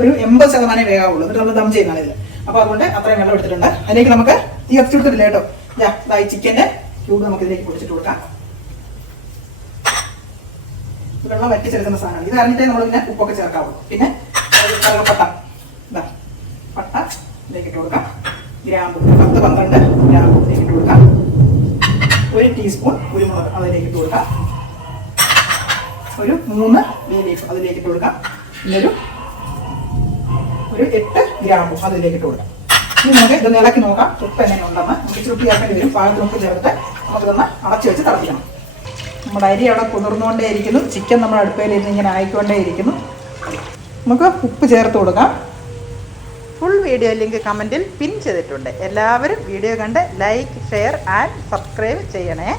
ഒരു 80% വേഗാവുള്ളൂ. എന്നിട്ട് നമ്മൾ ദം ചെയ്യുന്നതാണ് ഇതിൽ. അപ്പോൾ അതുകൊണ്ട് അത്രയും വെള്ളം എടുത്തിട്ടുണ്ട്. അതിലേക്ക് നമുക്ക് തീ കത്തിച്ചെടുത്തിട്ടില്ല കേട്ടോ. ഈ ചിക്കൻ്റെ ക്യൂബ് നമുക്ക് ഇതിലേക്ക് പൊടിച്ചിട്ട് കൊടുക്കാം. വെള്ളം വറ്റിച്ചെടുക്കുന്ന സാധനമാണ് ഇത്. അറിഞ്ഞിട്ടേ നമ്മൾ പിന്നെ ഉപ്പൊക്കെ ചേർക്കാവുള്ളൂ. പിന്നെ പട്ട പട്ട ഇതിലേക്ക് ഇട്ട് കൊടുക്കാം. ഗ്രാമ്പു 10-12 ഗ്രാമ്പു ഇതിലേക്ക് ഇട്ട് കൊടുക്കാം. 1 ടീസ്പൂൺ കുരുമുളക് അതിലേക്ക് ഇട്ട് കൊടുക്കാം. ഒരു 3 ബേ ലീഫ് അതിലേക്ക് ഇട്ട് കൊടുക്കാം. പിന്നെ ഒരു 8 ഗ്രാമ്പു അതിലേക്ക് ഇട്ട് കൊടുക്കാം. ഇനി നമുക്ക് ഇതൊന്ന് ഇളക്കി നോക്കാം ഉപ്പ് എങ്ങനെ ഉണ്ടെന്ന്. നമുക്ക് ചുരുട്ടി ചേർക്കേണ്ടി വരും. പാകത്തിന് ഉപ്പ് ചേർത്ത് നമുക്കിതൊന്ന് അടച്ചു വെച്ച് തിളപ്പിക്കണം. നമ്മുടെ അരി അവിടെ കുതിർന്നുകൊണ്ടേ ഇരിക്കുന്നു. ചിക്കൻ നമ്മുടെ അടുപ്പയിലിരുന്ന് ഇങ്ങനെ ആയിക്കൊണ്ടേ ഇരിക്കുന്നു. നമുക്ക് ഉപ്പ് ചേർത്ത് കൊടുക്കാം. ഫുൾ വീഡിയോ ലിങ്ക് കമൻറ്റിൽ പിൻ ചെയ്തിട്ടുണ്ട്. എല്ലാവരും വീഡിയോ കണ്ട് ലൈക്ക്, ഷെയർ ആൻഡ് സബ്സ്ക്രൈബ് ചെയ്യണേ.